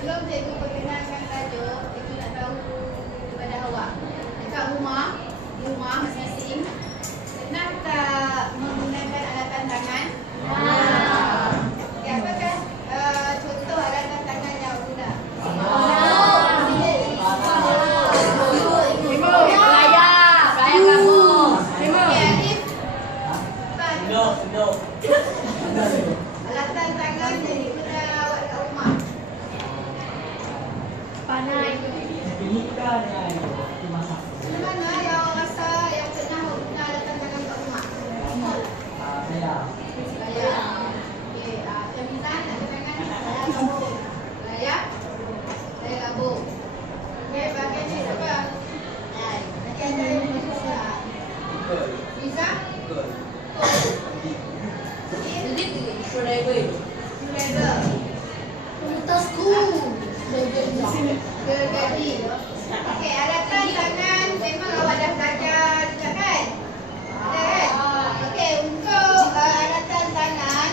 Sebelum cikgu perkenalkan tajuk, cikgu nak tahu kepada awak. Dekat rumah, di rumah masing-masing, pernah tak menggunakan alatan tangan? Okay, apakah contoh alatan tangan yang awak guna? Alatan tangan yang digunakan awak dekat rumah. Panai. Mana yang awak rasa yang pernah awak guna alatan tangan dekat rumah? Saya. Okey, macam Mizan nak tangan ni saya gabung. Saya gabung. Okey, bahagian ni siapa? Bahagian dari Mizan. Mizan? Together. Komunitasku. Gergaji. Okey, alatan tangan memang awak dah belajar juga kan? Ada kan? Okey, untuk alatan tangan,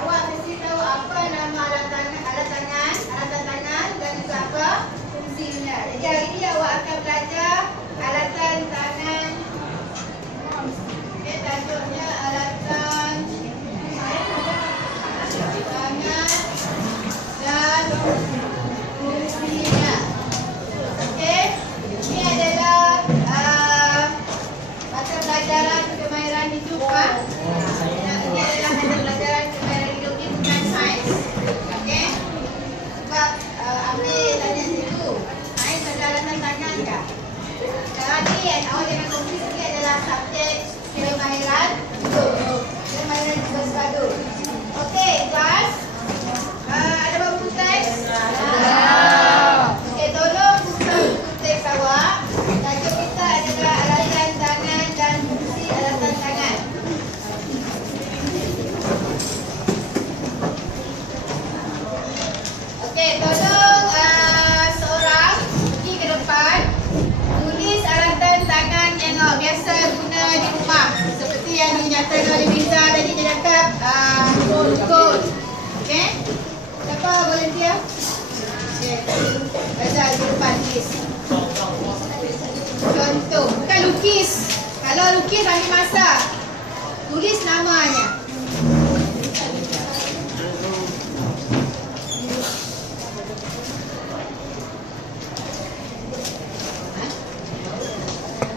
awak mesti tahu apa nama alatan tangan dan juga apa fungsinya. Jadi hari ini awak akan belajar alatan tangan. Okey, tajuknya alatan tangan dan fungsinya. Okey, ini adalah mata pelajaran kemahiran hidup. Ini adalah mata pelajaran kemahiran hidup, ini bukan sains. Okey, sebab ambil tanya situ, sains ada alatan tangan kah? Sekarang ni awak jangan confuse, ini adalah subjek kemahiran hidup. Kemahiran hidup sekadu. Okey, kelas. Ada buku teks? Okey, tolong buka buku teks awak. Tajuk kita adalah alatan tangan dan fungsi alatan tangan. Okey, tolong seorang pergi ke depan, tulis alatan tangan yang awak biasa guna di rumah. Seperti yang dinyatakan oleh Miza tadi, dia cakap code. Okey? Siapa volunteer? Okey. Baca di depan tulis. Contoh, bukan lukis. Kalau lukis ambil masa. Tulis namanya.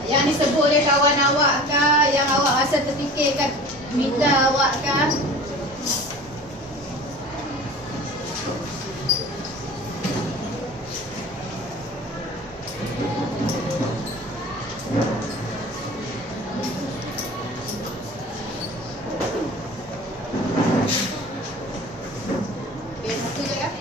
Yang disebut oleh kawan awak kah? Yang awak rasa terfikirkan minda awak kah? Okey, satu je kan?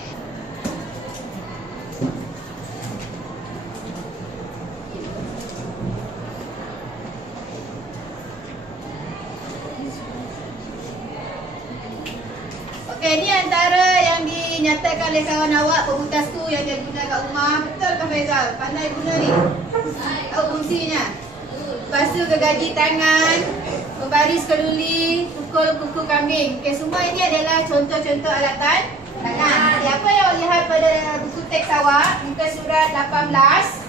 Okey, ni antara yang dinyatakan oleh kawan awak, pemutasku yang dia guna kat rumah. Betul ke Faizal? Pandai guna ni? Tahu fungsinya? Lepas tu gergaji tangan, membaris keluli, pukul kuku kambing. Okey, semua ini adalah contoh-contoh alatan tangan. Jadi, apa yang awak lihat pada buku teks awak, muka surat 18.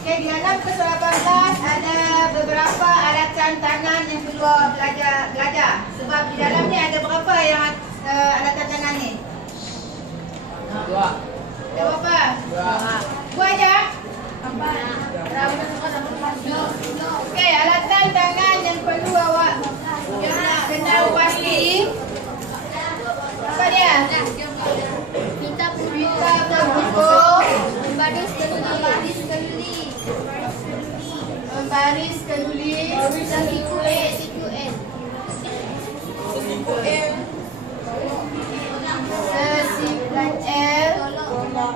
Okey, di dalam muka surat 18 ada beberapa alatan tangan yang perlu awak belajar. Sebab di dalam ni ada berapa yang alatan tangan ni? Dua. Ada berapa? Dua aja? Okey, alatan tangan yang perlu awak kenal pasti. Apa dia? Kita Pita pembuku, membaris keluli. membaris keluli, Siku N. sesipan L, tolok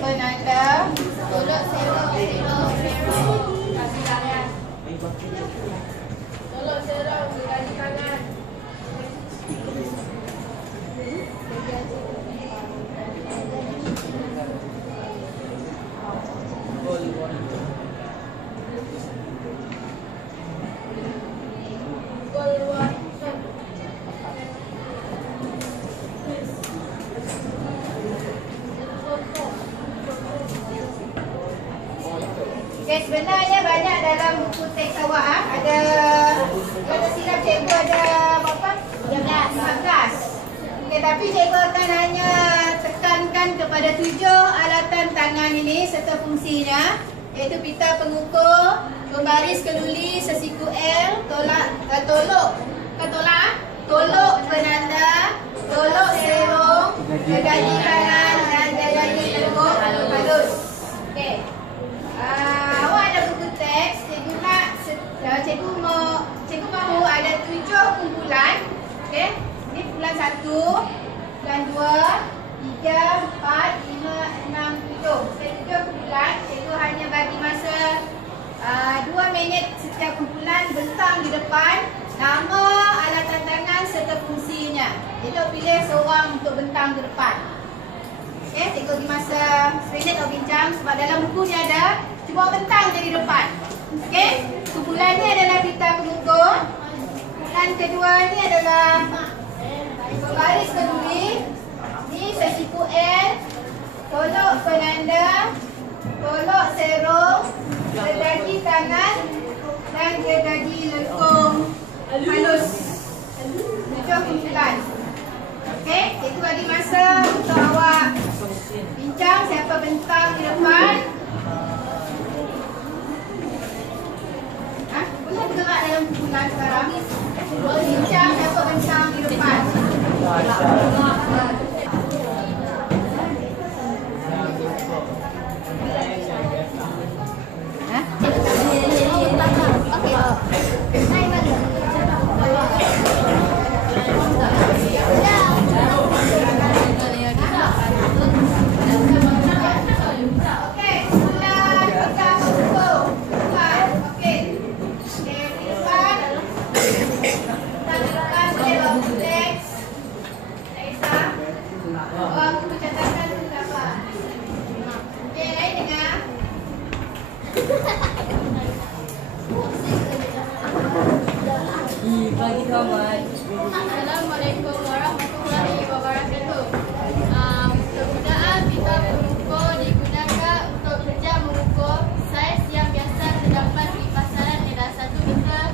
penanda, Tolok serong. tolok serong gergaji tangan. buku teks awak ada, kalau silap cikgu ada berapa? 15. Okey, tapi cikgu akan hanya tekankan kepada 7 alatan tangan ini serta fungsinya, iaitu pita pengukur, pembaris keluli, sesiku L, tolok penanda, tolok serong, gergaji tangan dan gergaji lengkung halus. Okey. Awak ada buku teks, cikgu mahu ada 7 kumpulan. Okey. Ini kumpulan 1, kumpulan 2, 3, 4, 5, 6, 7. Saya 7 kumpulan, cikgu hanya bagi masa 2 minit setiap kumpulan, bentang di depan nama alatan tangan serta fungsinya. Cikgu pilih seorang untuk bentang di depan. Okey, cikgu bagi masa 1 minit atau bincang sebab dalam buku ni ada, cuba bentang je di depan. Okey, kumpulan ni adalah pita pengukur. Kumpulan kedua ni adalah pembaris keluli. Ni sesiku L, tolok penanda, tolok serong, gergaji tangan dan gergaji lengkung halus. 7 kumpulan. Okey, cikgu bagi masa untuk awak bincang siapa bentang di depan. Boleh bergerak dalam kumpulan sekarang. Bincang siapa bentang di depan. Assalamualaikum warahmatullahi wabarakatuh. Penggunaan pita pengukur digunakan untuk kerja mengukur saiz yang biasa terdapat di pasaran ialah 1 meter,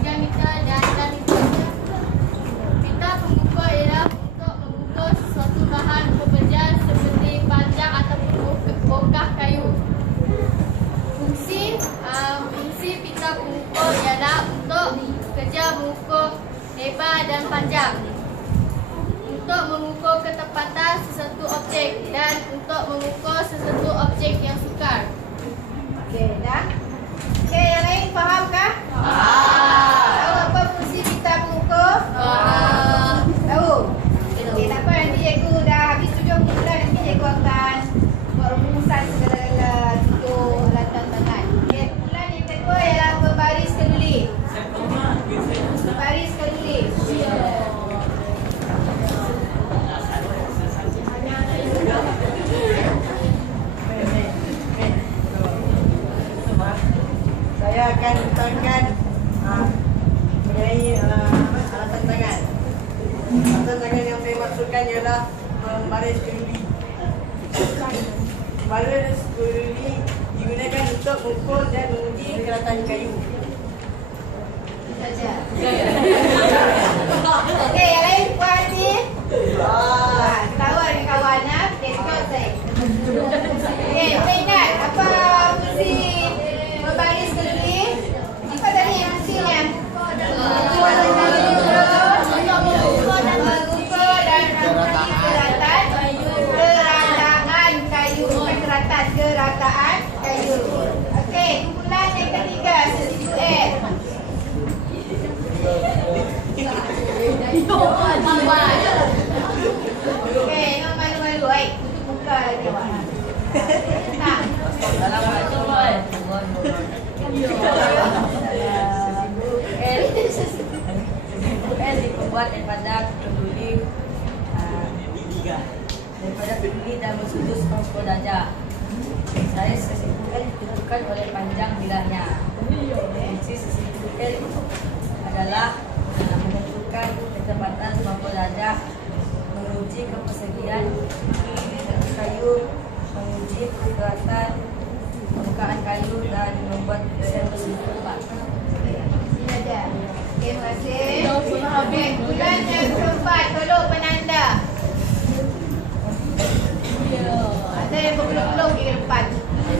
3 meter dan 6 meter. Pita pengukur ialah untuk mengukur sesuatu bahan bekerja seperti panjang ataupun bongkah kayu. Fungsi pita pengukur ialah untuk kerja mengukur lebar dan panjang, untuk mengukur ketepatan sesuatu objek dan untuk mengukur sesuatu objek yang sukar. Okey, dah? Okey, yang lain fahamkah? Tahu apa fungsi pita pengukur? Tahu? Okey, tak apa, nanti cikgu dah habis 7 kumpulan, nanti cikgu akan buat rumusan segala-gala 7 alatan tangan. Okey, kumpulan yang kedua ialah pembaris keluli. Pembaris keluli. Saya akan terangkan mengenai alatan tangan. Alatan tangan yang saya maksudkan ialah pembaris keluli. Pembaris keluli digunakan untuk mengukur dan menguji keratan kayu. Saja. Okey, yang lain puas hati? Tahu ada kawan nak? Tengok saya. Okey, boleh ingat apa fungsi pembaris keluli? Apa tadi fungsinya? Mengukur dan gerataan kayu. Okey, kumpulan yang ketiga sesiku L. Okey, no malu-malu. Baik, tutup muka lagi awak. Nah. L dibuat daripada keluli dan bersudut 90 darjah. Saiz sesiku L ditentukan oleh panjang bilahnya. Fungsi sesiku L adalah menentukan kecepatan 90 darjah, menguji kepersegian kayu, menguji pergerakan permukaan kayu dan membuat desain bersesuaian.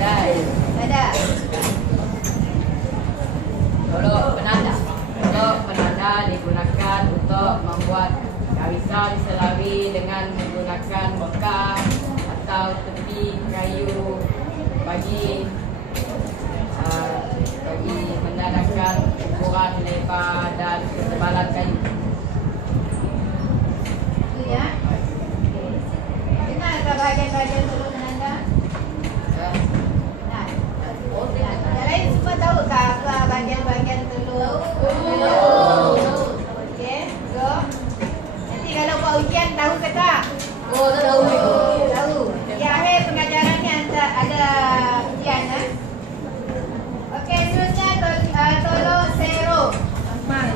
Badai. Ada. Tolok penanda digunakan untuk membuat kawasan selawi dengan menggunakan bekal atau tepi kayu bagi menandakan ukuran lebar dan ketebalan kayu. Itu ya. Kenal ke bahagian-bahagian tolong penanda? Nah. Yang lain semua tahu tak apa bahagian-bahagian telur? Okey, so nanti kalau buat ujian tahu ke tak? Tahu. Tahu. Di akhir pengajaran ni ada ujian Okey, seterusnya tolong sero. Ahmad.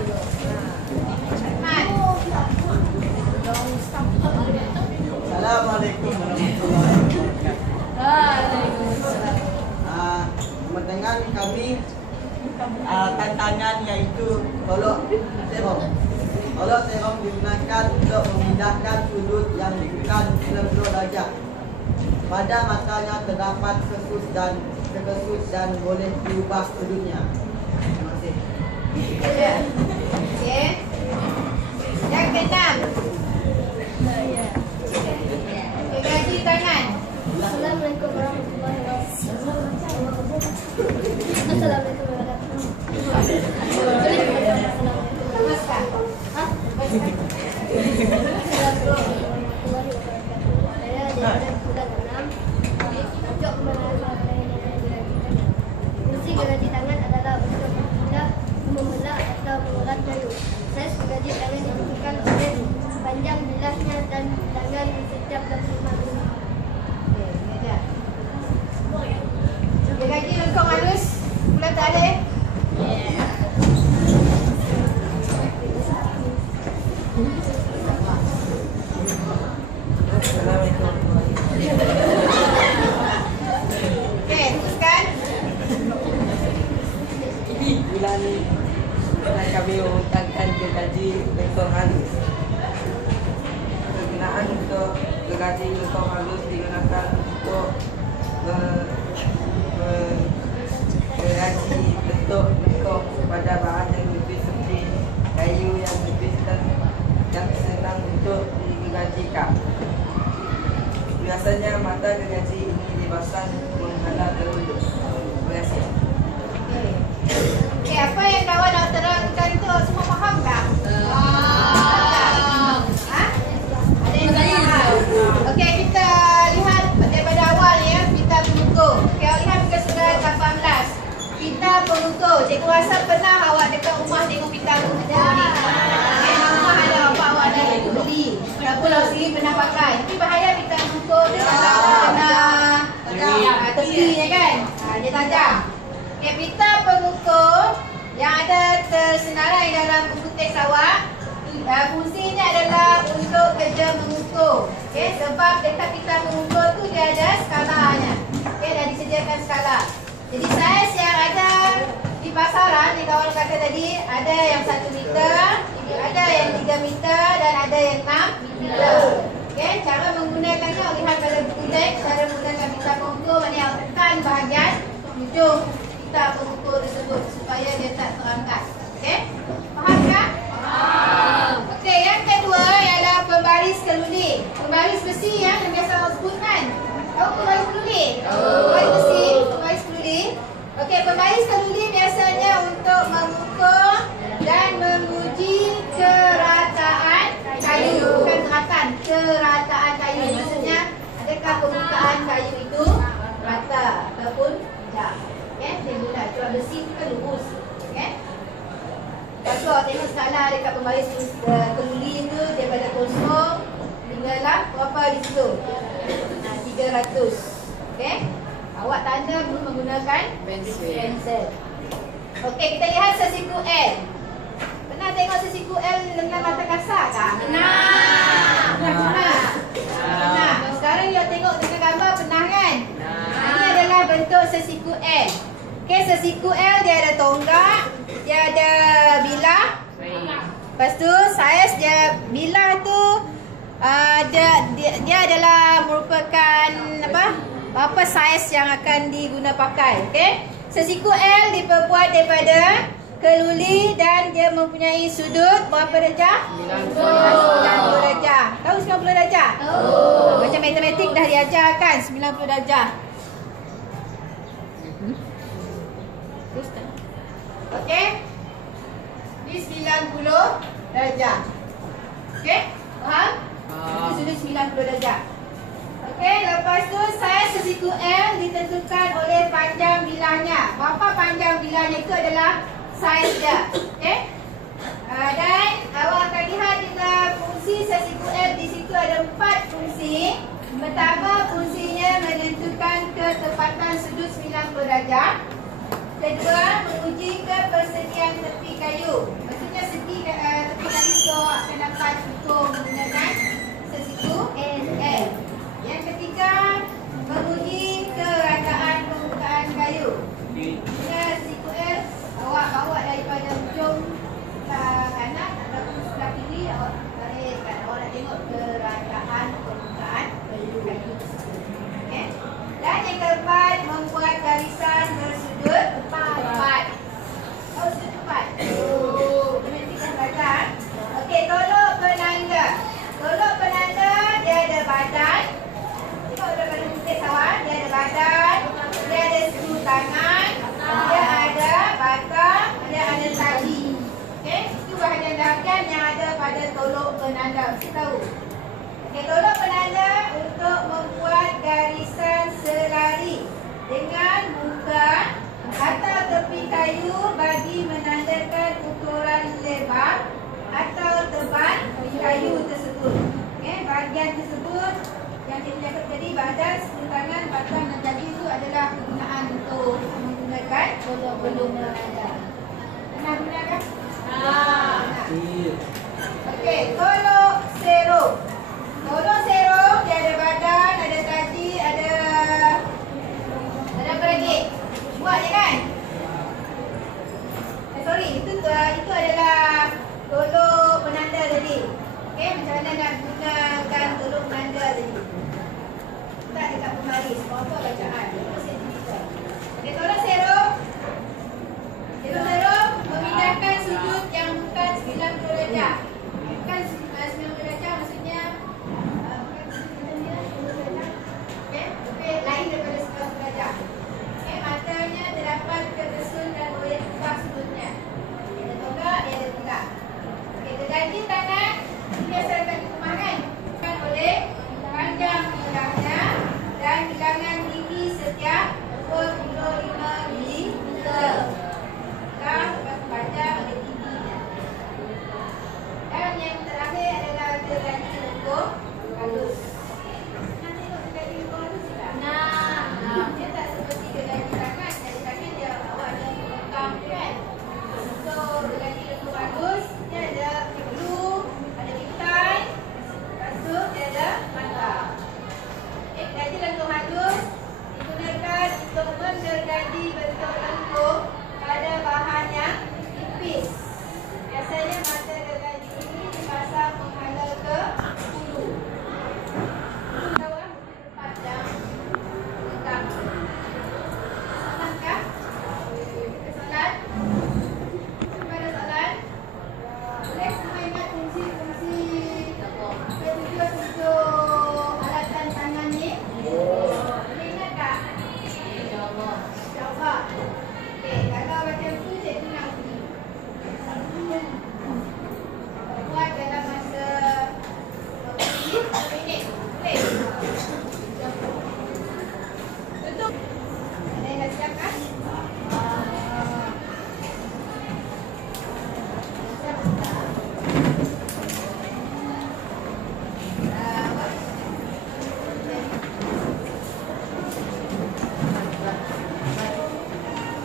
Assalamualaikum warahmatullahi wabarakatuh. Waalaikumsalam. Dengan kami tantangan iaitu tolok serong. Tolok serong digunakan untuk memindahkan sudut yang bukan 90 darjah. Pada masanya terdapat kesus dan boleh diubah sudutnya. Terima kasih. Okey. Yang keenam. Gaji tangan. Assalamualaikum warahmatullahi wabarakatuh. Assalamualaikum warahmatullahi wabarakatuh. Lemaskan. Saya daripada bulan 6. Tajuk pembenaran fungsi gergaji tangan adalah untuk memindah, membelah atau mengurat kayu. Saiz gergaji tangan ditentukan oleh panjang bilahnya dan tangan di setiap 25 mm. Okey, ni aja. Gaji lengkong halus. Bulan tak ada Assalamualaikum. Okey, teruskan. Bulan kami mengumumkan gergaji lengkong halus. Kegunaan untuk gergaji lengkong halus digunakan untuk gergaji bentuk lengkong pada bahan yang lebih seperti kayu yang lebih yang senang untuk digergajikan. Biasanya mata gergaji ini dipasang menghalang terulur. Terima kasih. Okey, apa yang kawan nak terangkan itu semua faham tak? Ha? Ada yang tak faham? Okey, kita lihat daripada awal ya, pita pengukur. Okey, awak lihat muka surat 18. Pita pengukur. Cikgu rasa pernah awak dekat rumah tengok pita pengukur ni? Okey, rumah ada apa awak ada beli. Walaupun awak sendiri pernah pakai. Tapi bahaya pita pengukur dia kalau kena tepi ya kan? Dia tajam. Okay, pita pengukur yang ada tersenarai dalam buku teks awak, fungsinya adalah untuk kerja mengukur. Okay, sebab dekat pita pengukur tu dia ada skalanya. Okay, dah disediakan skala. Jadi saiz yang ada di pasaran, ni kawan kata tadi, ada yang 1 meter, ada yang 3 meter dan ada yang 6 meter. Okay, cara menggunakannya lihat pada buku teks, cara menggunakan pita pengukur, mana yang tekan bahagian ujung pita pengukur tersebut supaya dia tak terangkat. Okey? Faham tak? Faham. Okey, yang kedua ialah pembaris keluli. Pembaris besi yang biasa orang sebut kan? Tahu pembaris keluli? Pembaris besi, pembaris keluli. Okey, pembaris keluli biasanya untuk mengukur dan menguji kerataan kayu. Bukan keratan, kerataan kayu. Maksudnya, adakah permukaan kayu itu rata ataupun tidak. Okay, dia guna jual besi tu kan lurus. Okay. Lepas tu awak tengok skala dekat pembaris keluli tu daripada kosong hinggalah berapa di situ? 300. Okay. Awak tanda belum menggunakan pensel. Okey, kita lihat sesiku L. Pernah tengok sesiku L dengan mata kasar tak? Pernah. Sekarang dia tengok dengan gambar pernah kan? Ini adalah bentuk sesiku L. Okey, sesiku L dia ada tonggak, dia ada bilah. Lepas tu saiz dia bilah tu dia adalah merupakan apa? berapa saiz yang akan diguna pakai. Okey. Sesiku L diperbuat daripada keluli dan dia mempunyai sudut berapa darjah? 90 darjah. Tahu 90 darjah? Tahu. Macam matematik dah diajar kan 90 darjah. Okey. Ni 90 darjah. Okey? Faham? Ini sudut 90 darjah. Okey, lepas tu saiz sesiku L ditentukan oleh panjang bilahnya. Berapa panjang bilahnya itu adalah saiz dia. Okey? Dan awak akan lihat juga fungsi sesiku L di situ ada 4 fungsi. Pertama, fungsinya menentukan ketepatan sudut 90 darjah. Kedua, menguji kepersediaan tepi kayu. Maksudnya tepi kayu itu awak akan dapat ukur menggunakan sesiku L. Yang ketiga, menguji kerataan permukaan kayu. Bila sesiku L awak bawa daripada ujung kanan ataupun sebelah kiri, awak balikkan. Awak nak tengok kerataan permukaan kayu tersebut. Okay? Dan yang keempat, membuat garisan bersudut tepat. Oh, sudut tepat. Nanti dah belajar. Okey, tolok penanda. Tolok penanda dia ada badan. Tengok daripada putih kawan, dia ada badan, dia ada skru tangan, dia ada batang, dia ada tali. Okey, itu bahagian dahagan yang ada pada tolok penanda. Mesti tahu. Okey, tolok penanda untuk membuat garisan selari dengan muka atau tepi kayu bagi menandakan ukuran lebar atau tebal kayu tersebut. Okey, bahagian tersebut yang kita cakap tadi, badan, skru tangan, batang dan tali itu adalah kegunaan untuk menggunakan tolok penanda. Pernah gunakan? Okey, tolok sero. Tolok sero dia ada badan, ada tali, ada apa lagi? Buat je kan? Itu adalah tolok penanda tadi. Okey, macam mana nak gunakan tolok penanda tadi? Tak dekat pembaris, berapa bacaan? Okey, tolok sero. Tolok sero memindahkan sudut yang bukan 90 darjah. Bukan 90 darjah maksudnya lain daripada 90 darjah. Okey, matanya terdapat ketesun dan boleh tukar sudutnya. Dia ada tonggak, dia ada tegak. Okey, gergaji tangan biasakan di rumah kan? Bukan oleh panjang bilahnya dan bilangan tinggi setiap 25 mm. Dah panjang oleh tingginya. Dan yang terakhir adalah gergaji lengkung halus. Dia tak seperti gergaji tangan. Gergaji tangan dia awak ada lengkang kan. Untuk gergaji lengkung halus, dia ada glue, ada bingkai, lepas tu dia ada mata. Gergaji lengkung halus digunakan untuk menggergaji bentuk lengkung pada bahan yang tipis. Biasanya mata gergaji ini dipasang menghala ke hulu. Tahu kan? Panjang. Soalan? Ada soalan? Boleh semua ingat fungsi-fungsi ketujuh alatan tangan ni? Boleh ingat tak? InsyaAllah. Okey, kalau macam tu cikgu nak uji. Buat dalam masa 20 minit. Boleh? Tutup. Ada yang dah siapkan?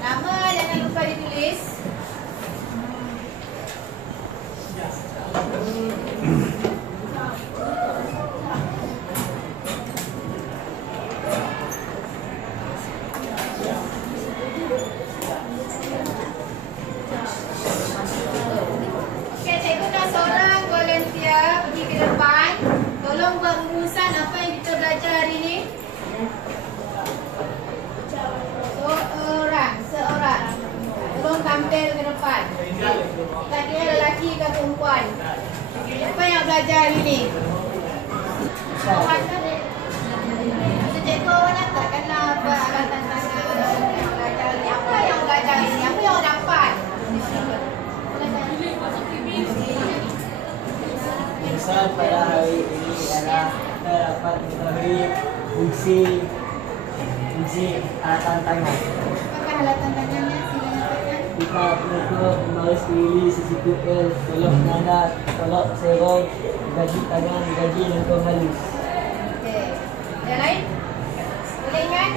Nama jangan lupa ditulis. belajar hari ni? Tuhan tadi. Cikgu awak nyatakanlah apa alatan tangan yang belajar ni. Apa yang belajar ni? Apa yang awak dapat? Misal pada hari ini adalah kita dapat mengetahui fungsi alatan tangan. Apakah alatan tangannya? Sila nyatakan. Kita mengukur membaris diri sesiku L, tolak nada, tolak serong, gaji tangan, gaji lengkung halus. Okey. Yang lain? Boleh ingat?